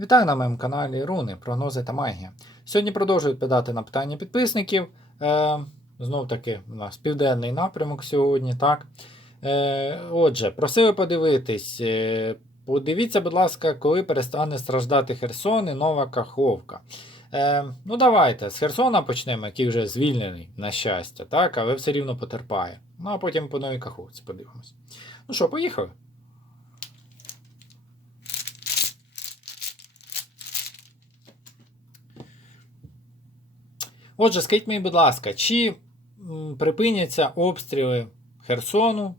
Вітаю на моєму каналі Руни, прогнози та магія. Сьогодні продовжую відповідати на питання підписників. Е, знов таки, у нас південний напрямок сьогодні. так. Е, отже, просили подивитись. Е, подивіться, будь ласка, коли перестане страждати Херсон і Нова Каховка. Е, ну, давайте, з Херсона почнемо, який вже звільнений, на щастя, так, але все рівно потерпає. Ну, а потім по Новій Каховці подивимось. Ну що, поїхали? Отже, скажіть мені, будь ласка, чи припиняться обстріли Херсону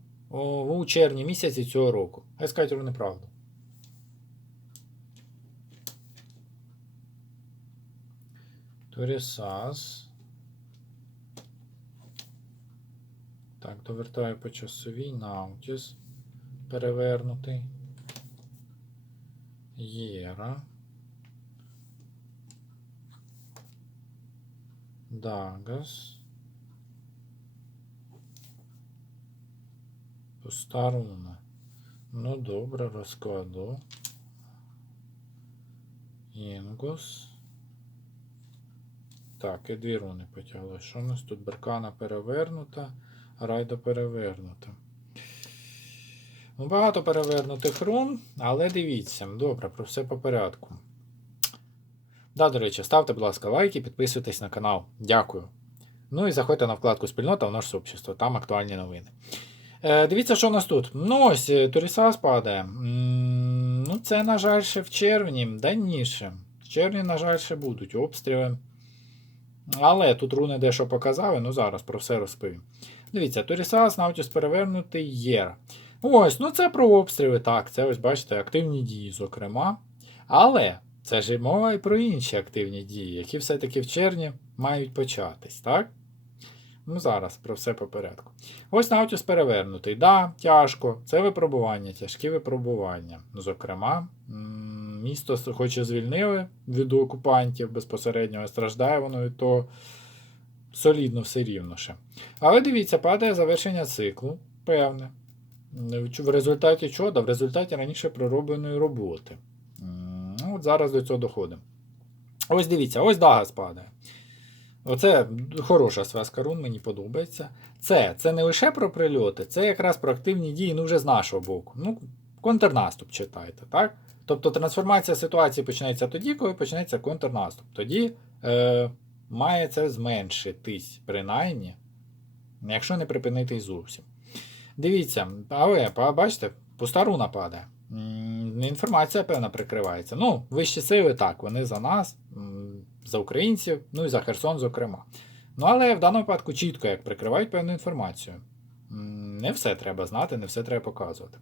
у червні місяці цього року? Хай скажуть вони неправду. Торісас. Так, довертаю по часовій. Наутіс. Перевернутий. Єра. Дагас. Пуста руна. Ну, добре, розкладу. Інгус. Так, і дві руни потягли. Що у нас тут? Беркана перевернута, райда перевернута. Ну, багато перевернутих рун, але дивіться. Добре, про все по порядку. Да, до речі, ставте, будь ласка, лайки, підписуйтесь на канал. Дякую. Ну і заходьте на вкладку спільнота в наше сообщество, там актуальні новини. Е, дивіться, що у нас тут. Ну ось, е, Туріса спадає. Ну, це, на жаль, ще в червні, давніше. В червні, на жаль, ще будуть обстріли. Але тут руни дещо показали, ну зараз про все розповім. Дивіться, Турісас, Наутіс перевернутий Єра. Ось, ну це про обстріли, так, це ось бачите, активні дії, зокрема. Але це ж і мова і про інші активні дії, які все-таки в червні мають початись, так? Ну, зараз про все по порядку. Ось Наутіс перевернутий. Да, тяжко. Це випробування, тяжкі випробування. Зокрема, місто хоч і звільнили від окупантів безпосередньо, страждає воно від того солідно все рівно ще. Але дивіться, падає завершення циклу, певне. В результаті чого? В результаті раніше проробленої роботи. От зараз до цього доходимо. Ось дивіться, ось Дагас падає. Оце хороша зв'язка рун, мені подобається. Це це не лише про прильоти, це якраз про активні дії, ну вже з нашого боку. Ну, контрнаступ читайте, так? Тобто трансформація ситуації починається тоді, коли почнеться контрнаступ. Тоді е, має це зменшитись, принаймні, якщо не припинити зовсім. Дивіться, але ба- бачите, пуста руна падає. Інформація, певна, прикривається. Ну, вищі сили так, вони за нас, за українців, ну і за Херсон, зокрема. Ну, але в даному випадку чітко як прикривають певну інформацію. Не все треба знати, не все треба показувати.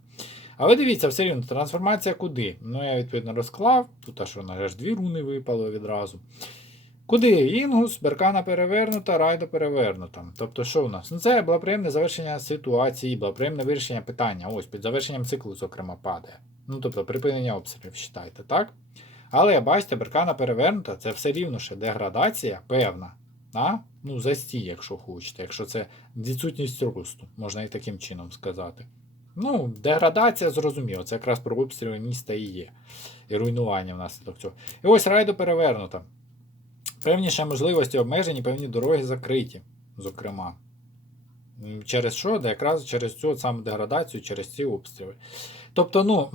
Але дивіться, все рівно, трансформація куди? Ну, я відповідно розклав. Тут аж вона аж дві руни випало відразу. Куди? Інгус, Беркана перевернута, Райда перевернута. Тобто, що у нас? Ну, це благоприємне завершення ситуації, благоприємне вирішення питання. Ось під завершенням циклу, зокрема, падає. Ну, тобто, припинення обстрілів, вважайте, так? Але бачите, Беркана перевернута, це все рівно ще деградація певна. А? Ну, застій, якщо хочете, якщо це відсутність росту, можна і таким чином сказати. Ну, деградація, зрозуміло, це якраз про обстріли міста і є. І руйнування внаслідок цього. І ось райдо перевернута. Певні ще можливості обмежені, певні дороги закриті, зокрема. Через що? Да якраз через цю от саму деградацію, через ці обстріли. Тобто, ну,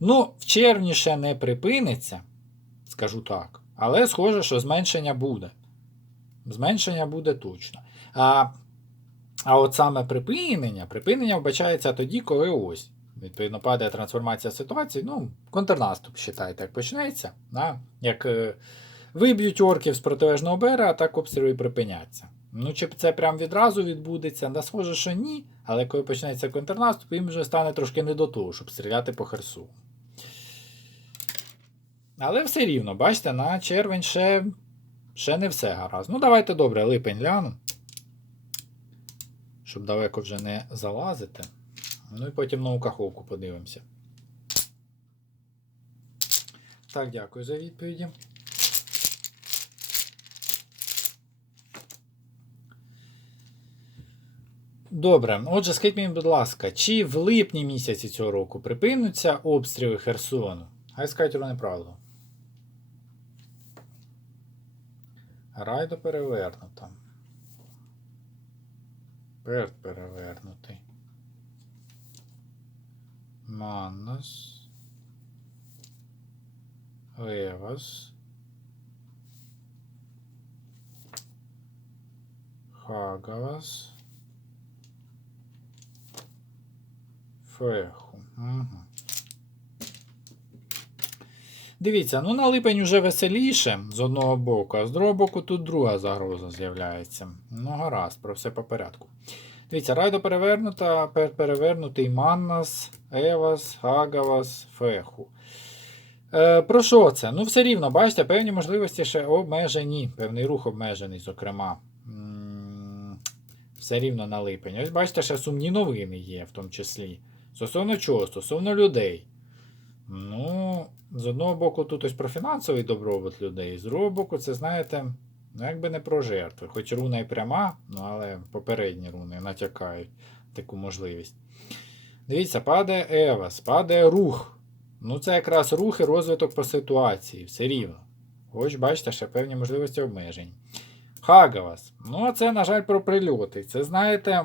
ну, в червні ще не припиниться, скажу так. Але схоже, що зменшення буде. Зменшення буде точно. А, а от саме припинення, припинення вбачається тоді, коли ось. Відповідно, падає трансформація ситуації. Ну, контрнаступ, вважайте, як почнеться. Да? Як е, виб'ють орків з протилежного берега, так обстріли припиняться. Ну, чи це прям відразу відбудеться? Да, схоже, що ні. Але коли почнеться контрнаступ, їм вже стане трошки не до того, щоб стріляти по Херсу. Але все рівно, бачите, на червень ще, ще не все гаразд. Ну, давайте добре, липень гляну. Щоб далеко вже не залазити. Ну і потім нову каховку подивимося. Так, дякую за відповіді. Добре, отже, скажіть мені, будь ласка, чи в липні місяці цього року припинуться обстріли Херсону? Хай скажуть вони правду. Райдо перевернута. Перт перевернутий. Маннас. Евас. Хагавас. Феху. Угу. Дивіться, ну на липень уже веселіше з одного боку, а з другого боку тут друга загроза з'являється. Ну, гаразд, про все по порядку. Дивіться, райдо перевернута, перевернутий Маннас, Евас, Хагавас, Феху. Е, про що це? Ну, все рівно, бачите, певні можливості ще обмежені, певний рух обмежений, зокрема. Все рівно на липень. Ось бачите, ще сумні новини є, в тому числі. Стосовно чого? Стосовно людей. Ну, з одного боку, тут ось про фінансовий добробут людей, з другого боку, це, знаєте, ну, якби не про жертви. Хоч руна і пряма, ну, але попередні руни натякають таку можливість. Дивіться, падає Евас, падає рух. Ну, це якраз рух і розвиток по ситуації, все рівно. Ось, бачите, ще певні можливості обмежень. Хагавас. Ну, а це, на жаль, про прильоти. Це, знаєте,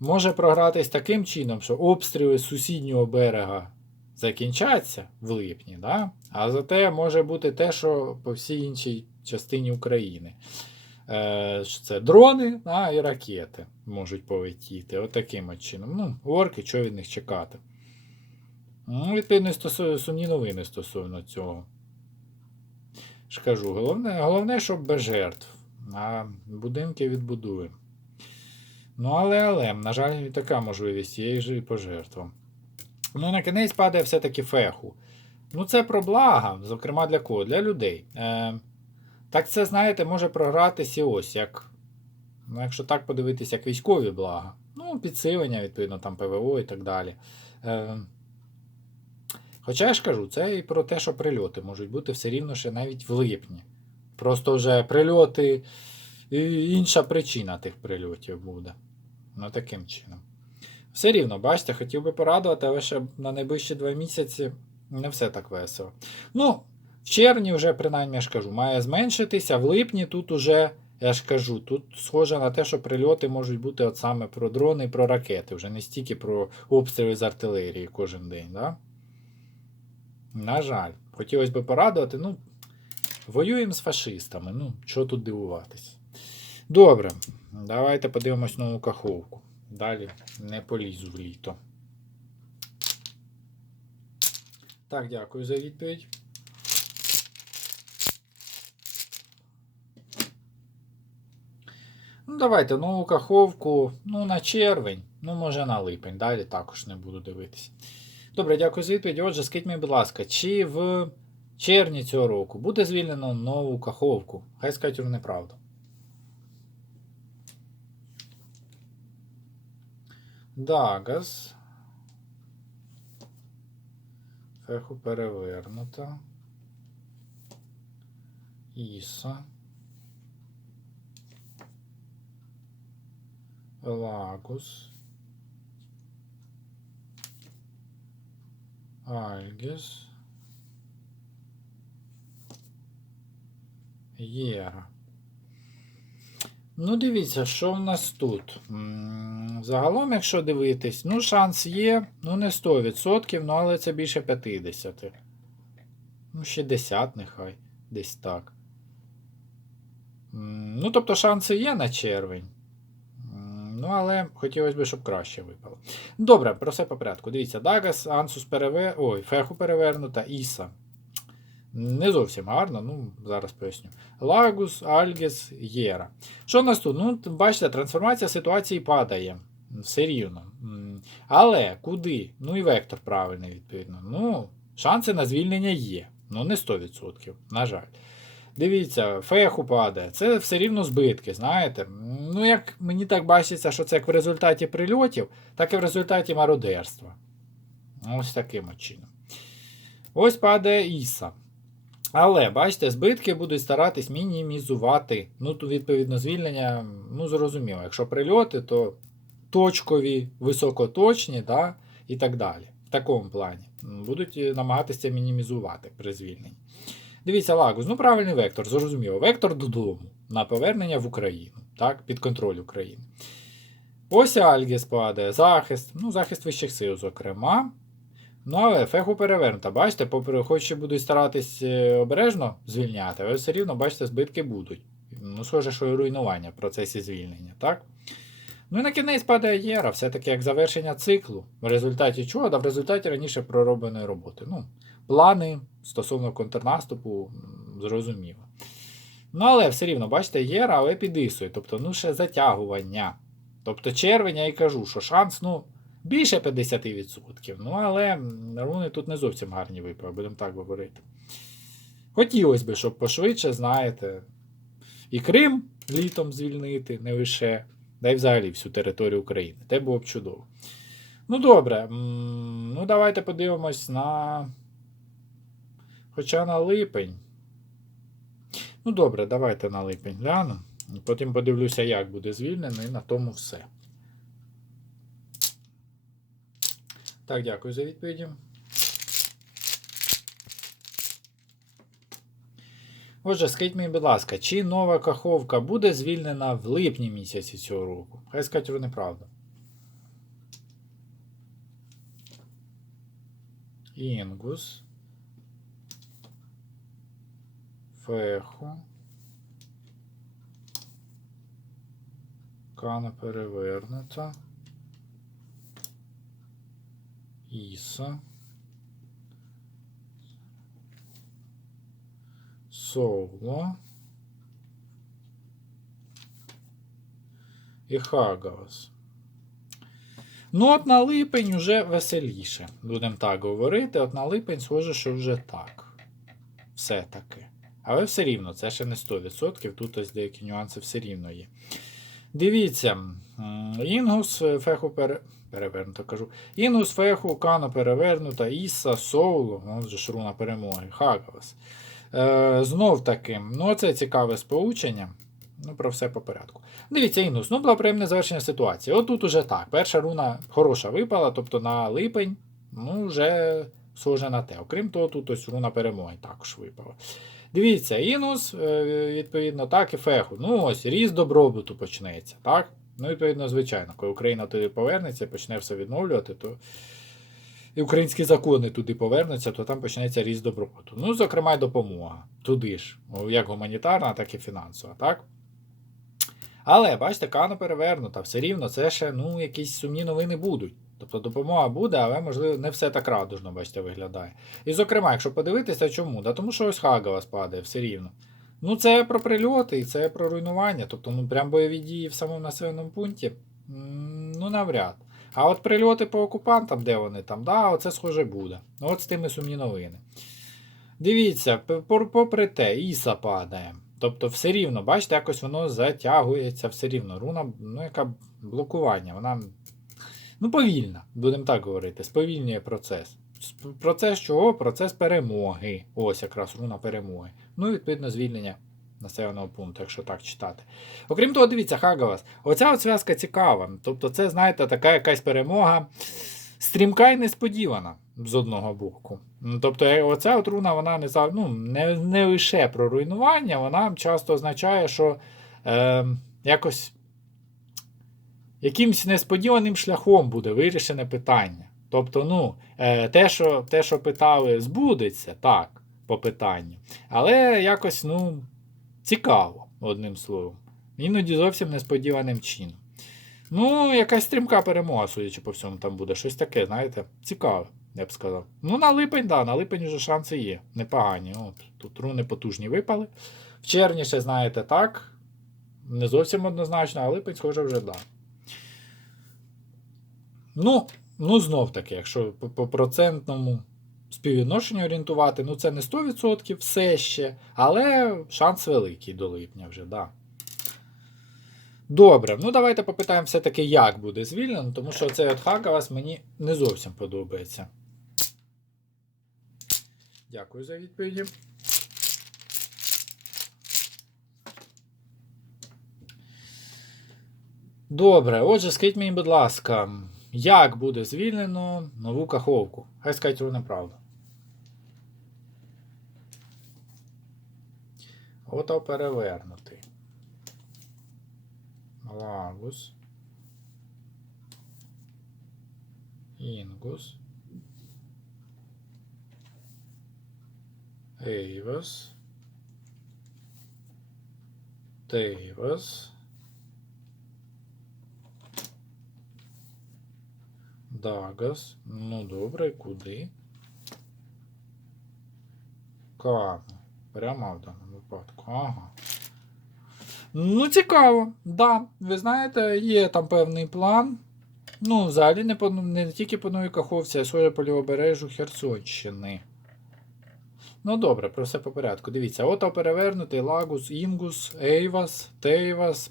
може програтись таким чином, що обстріли з сусіднього берега закінчаться в липні, да? а зате може бути те, що по всій іншій частині України. Е, це дрони а, і ракети можуть полетіти. Отаким от чином. Ну, орки, що від них чекати. Ну, відповідно, стосовно сумні новини стосовно цього. Ж кажу, головне, головне, щоб без жертв. А будинки відбудуємо. Ну, але, але, на жаль, така можливість є і по жертвам. Ну, на кінець падає все-таки феху. Ну, це про блага, зокрема для кого? Для людей. Е, так це, знаєте, може програтися ось як. Ну, якщо так подивитися, як військові блага. Ну, підсилення, відповідно, там ПВО і так далі. Е, Хоча я ж кажу, це і про те, що прильоти можуть бути все рівно ще навіть в липні. Просто вже прильоти, і інша причина тих прильотів буде. Ну, таким чином. Все рівно, бачите, хотів би порадувати, але ще на найближчі два місяці не все так весело. Ну, в червні вже, принаймні, я ж кажу, має зменшитися, в липні тут уже, я ж кажу, тут схоже на те, що прильоти можуть бути от саме про дрони про ракети, вже не стільки про обстріли з артилерії кожен день. Да? На жаль, хотілося б порадувати, ну, воюємо з фашистами, ну, що тут дивуватись. Добре, давайте подивимось нову каховку. Далі не полізу в літо. Так, дякую за відповідь. Ну, давайте нову каховку, ну, на червень, ну, може на липень. Далі також не буду дивитися. Добре, дякую за відповідь. Отже, скажіть мені, будь ласка, чи в червні цього року буде звільнено нову каховку? Хай скажуть вам неправду. Дагас. Феху перевернута. Іса. Лагус. Альгіс. Єра. Ну, дивіться, що в нас тут. Загалом, якщо дивитись, ну, шанс є, ну, не 100%, ну, але це більше 50. Ну, 60 нехай, десь так. Ну, тобто шанси є на червень. Ну, але хотілося б, щоб краще випало. Добре, про все по порядку. Дивіться, Дагас, Ансус переве... Ой, Феху перевернута, Іса. Не зовсім гарно, ну, зараз поясню. Лагус, Альгес, Єра. Що в нас тут? Ну, бачите, трансформація ситуації падає. Все рівно. Але куди? Ну і вектор правильний, відповідно. Ну, шанси на звільнення є. Ну, не 100%, на жаль. Дивіться, феху падає. Це все рівно збитки, знаєте. Ну, як мені так бачиться, що це як в результаті прильотів, так і в результаті мародерства. Ось таким чином. Ось падає Іса. Але, бачите, збитки будуть старатись мінімізувати. Ну, відповідно, звільнення, ну, зрозуміло, якщо прильоти, то точкові, високоточні, да, і так далі. В такому плані. Будуть е, намагатися мінімізувати при звільненні. Дивіться, Лагус, ну правильний вектор, зрозуміло. Вектор додому на повернення в Україну, так, під контроль України. Ось Альгіс падає, захист, ну, захист вищих сил, зокрема. Ну, але феху перевернута. Бачите, попри, хоч і будуть старатись е, обережно звільняти, але все рівно, бачите, збитки будуть. Ну, схоже, що і руйнування в процесі звільнення, так? Ну і на кінець падає Єра, все-таки як завершення циклу, в результаті чого? Да в результаті раніше проробленої роботи. Ну, плани стосовно контрнаступу, зрозуміло. Ну, але все рівно, бачите, Єра, але підісує, тобто, ну, ще затягування. Тобто червень я і кажу, що шанс, ну, більше 50%. Ну, але руни тут не зовсім гарні випали, будемо так говорити. Хотілося б, щоб пошвидше, знаєте, і Крим літом звільнити, не лише, да й взагалі всю територію України. Те було б чудово. Ну, добре. Ну, давайте подивимось на. Хоча на липень. Ну, добре, давайте на липень гляну. Потім подивлюся, як буде звільнено, і на тому все. Так, дякую за відповіді. Отже, скажіть мені, будь ласка, чи нова каховка буде звільнена в липні місяці цього року? Хай скажуть вони правду. Інгус. Феху. Кана перевернута. Іса. Соло. І Хагаус. Ну, от на липень вже веселіше. Будемо так говорити. От на липень схоже, що вже так. Все-таки. Але все рівно, це ще не 100%. Тут ось деякі нюанси все рівно є. Дивіться, Інгус, е, феху пере... перевернуто кажу. Інгус, феху, кано перевернута, Іса, Соуло, ну, вже ж руна перемоги, Хагавас. Е, знов таки, ну це цікаве сполучення. Ну, про все по порядку. Дивіться, Інгус, ну благоприємне завершення ситуації. От тут уже так. Перша руна хороша випала, тобто на липень, ну, вже схоже на те. Окрім того, тут ось руна перемоги також випала. Дивіться, інус, е, відповідно, так і феху. Ну ось, ріст добробуту почнеться, так? Ну, відповідно, звичайно, коли Україна туди повернеться, почне все відновлювати, то і українські закони туди повернуться, то там почнеться ріст добробуту. Ну, зокрема, й допомога. Туди ж, як гуманітарна, так і фінансова, так? Але, бачите, кана перевернута, все рівно це ще ну, якісь сумні новини будуть. Тобто допомога буде, але, можливо, не все так радужно, бачите, виглядає. І, зокрема, якщо подивитися, чому? Да тому що ось Хагава спадає все рівно. Ну, це про прильоти і це про руйнування. Тобто, ну, прям бойові дії в самому населеному пункті. Ну, навряд. А от прильоти по окупантам, де вони там, да, оце схоже буде. Ну, от з тими сумні новини. Дивіться, попри те, Іса падає. Тобто, все рівно, бачите, якось воно затягується, все рівно. Руна, ну, яка блокування, вона ну, повільна, будемо так говорити, сповільнює процес. Процес чого? Процес перемоги. Ось якраз руна перемоги. Ну, і відповідно, звільнення населеного пункту, якщо так читати. Окрім того, дивіться, Хагавас, оця от зв'язка цікава. Тобто, це, знаєте, така якась перемога стрімка і несподівана з одного боку. Ну, Тобто, е, оця от руна, вона не, ну, не, не лише про руйнування, вона часто означає, що е, якось якимось несподіваним шляхом буде вирішене питання. Тобто, ну, е, те, що, те, що питали, збудеться, так, по питанню. Але якось, ну, цікаво, одним словом. Іноді зовсім несподіваним чином. Ну, якась стрімка перемога, судячи по всьому, там буде. Щось таке, знаєте, цікаве, я б сказав. Ну, на липень, да, на липень вже шанси є. Непогані. От, тут руни потужні випали. В червні ще, знаєте, так. Не зовсім однозначно, а липень, схоже, вже да. Ну, ну знов таки, якщо по, процентному співвідношенню орієнтувати, ну це не 100% все ще, але шанс великий до липня вже, да. Добре, ну давайте попитаємо все-таки, як буде звільнено, тому що цей от Хагавас мені не зовсім подобається. Дякую за відповіді. Добре, отже, скажіть мені, будь ласка, Як буде звільнено нову каховку? Хай скажуть вони правду. Ото перевернутий. Лагус. Інгус. Ейвас. Тейвас. Дагас. Ну добре, куди? Кано. Прямо в даному випадку. Ага. Ну, цікаво, да. Ви знаєте, є там певний план. Ну, взагалі не, по, не тільки по Новій Каховці, а схоже по лівобережжю Херсонщини. Ну добре, про все по порядку. Дивіться, ото перевернутий Лагус, Інгус, Ейвас, Тейвас,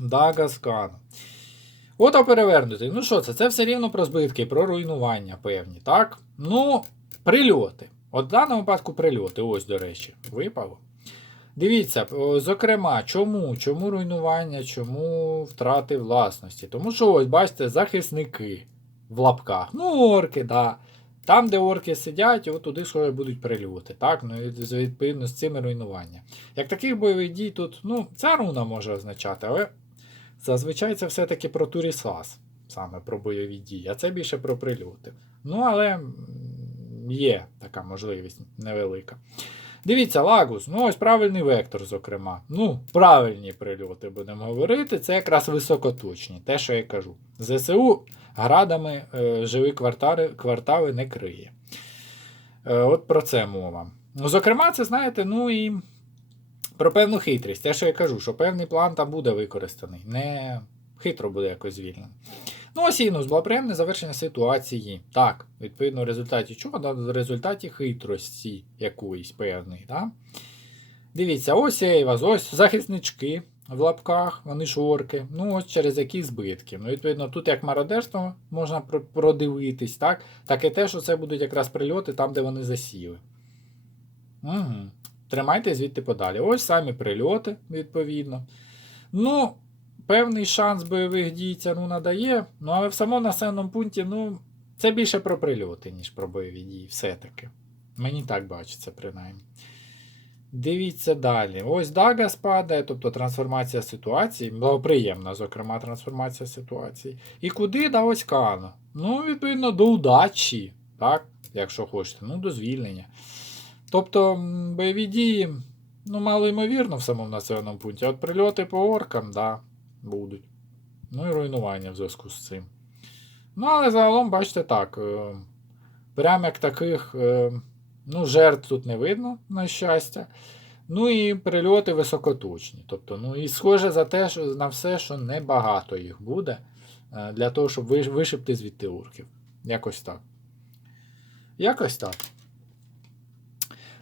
Дагас, Кан. Ото перевернутий. Ну що це? Це все рівно про збитки, про руйнування певні, так? Ну, прильоти. От в даному випадку прильоти, ось, до речі, випало. Дивіться, зокрема, чому? Чому руйнування, чому втрати власності? Тому що, ось, бачите, захисники в лапках. Ну, орки, да. Там, де орки сидять, от туди схоже будуть прильоти. Так? Ну, відповідно з цими руйнування. Як таких бойових дій тут, ну, ця руна може означати, але зазвичай це все-таки про Турісас, саме про бойові дії, а це більше про прильоти. Ну, але є така можливість невелика. Дивіться, Лагус, ну ось правильний вектор, зокрема. Ну, правильні прильоти будемо говорити. Це якраз високоточні, те, що я кажу. ЗСУ градами е, живі квартали, квартали не криє. Е, от про це мова. Ну, зокрема, це знаєте, ну і про певну хитрість. Те, що я кажу, що певний план там буде використаний. Не хитро буде якось звільнений. Ну, ось інус, благоприємне завершення ситуації. Так, відповідно, в результаті чого? Да, В результаті хитрості якоїсь певної. Да? Дивіться, ось Ейваз, ось захиснички в лапках, вони ж орки. Ну, ось через які збитки. Ну, відповідно, тут як мародерство можна продивитись, так? Так і те, що це будуть якраз прильоти там, де вони засіли. Угу. Тримайте звідти подалі. Ось самі прильоти, відповідно. Ну, певний шанс бойових дій ця руна дає, ну але в самому населеному пункті, ну, це більше про прильоти, ніж про бойові дії, все-таки. Мені так бачиться, принаймні. Дивіться далі. Ось Дага спадає, тобто трансформація ситуації, благоприємна, зокрема, трансформація ситуації. І куди да ось Кано? Ну, відповідно, до удачі, так, якщо хочете, ну, до звільнення. Тобто бойові дії, ну, мало ймовірно в самому населеному пункті. От прильоти по оркам, да, будуть. Ну і руйнування в зв'язку з цим. Ну, але загалом, бачите, так. е, Прям як таких е, ну, жертв тут не видно, на щастя. Ну і прильоти високоточні. Тобто, ну і схоже за те, що, на все, що небагато їх буде е, для того, щоб виш- вишибти звідти урків. Якось так. Якось так.